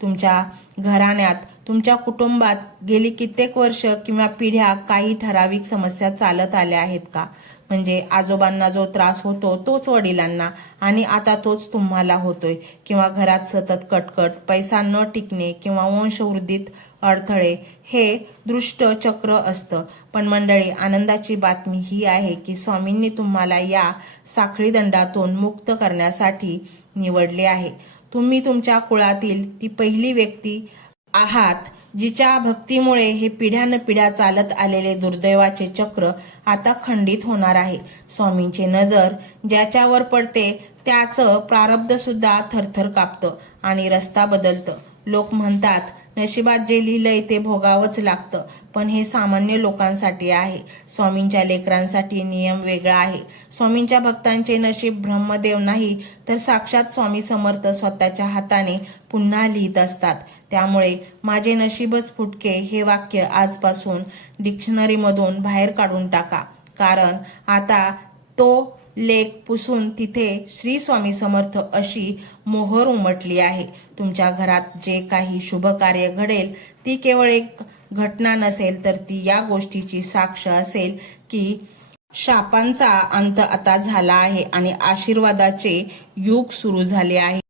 तुमच्या घराण्यात, तुमच्या कुटुंबात गेली कित्येक वर्ष किंवा पिढ्या काही ठराविक समस्या चालत आल्या आहेत का? म्हणजे आजोबांना जो त्रास होतो तोच वडिलांना आणि आता तोच तुम्हाला होतोय, किंवा घरात सतत कटकट, पैसा न टिकणे किंवा वंशवृद्धीत अडथळे, हे दृष्ट चक्र असतं. पण मंडळी, आनंदाची बातमी ही आहे की स्वामींनी तुम्हाला या साखळी दंडातून मुक्त करण्यासाठी निवडले आहे. तुम्ही तुमच्या कुळातील ती पहिली व्यक्ती आहात जिच्या भक्तीमुळे हे पिढ्यानपिढ्या चालत आलेले दुर्दैवाचे चक्र आता खंडित होणार आहे. स्वामींची नजर ज्याच्यावर पडते त्याचं प्रारब्ध सुद्धा थरथर कापतं आणि रस्ता बदलतं. लोक म्हणतात नशिबात जे लिहिलंय ते भोगावंच लागतं, पण हे सामान्य लोकांसाठी आहे. स्वामींच्या लेकरांसाठी नियम वेगळा आहे. स्वामींच्या भक्तांचे नशीब ब्रह्मदेव नाही तर साक्षात स्वामी समर्थ स्वतःच्या हाताने पुन्हा लिहित असतात. त्यामुळे माझे नशीबच फुटके हे वाक्य आजपासून डिक्शनरीमधून बाहेर काढून टाका, कारण आता तो लेख पुसून तिथे श्री स्वामी समर्थ अशी मोहर उमटली आहे. तुमच्या घरात जे काही शुभ कार्य घडेल ती केवळ एक घटना नसेल, तर ती या गोष्टीची साक्ष असेल की शापांचा अंत आता झाला आहे आणि आशीर्वादाचे युग सुरू झाले आहे.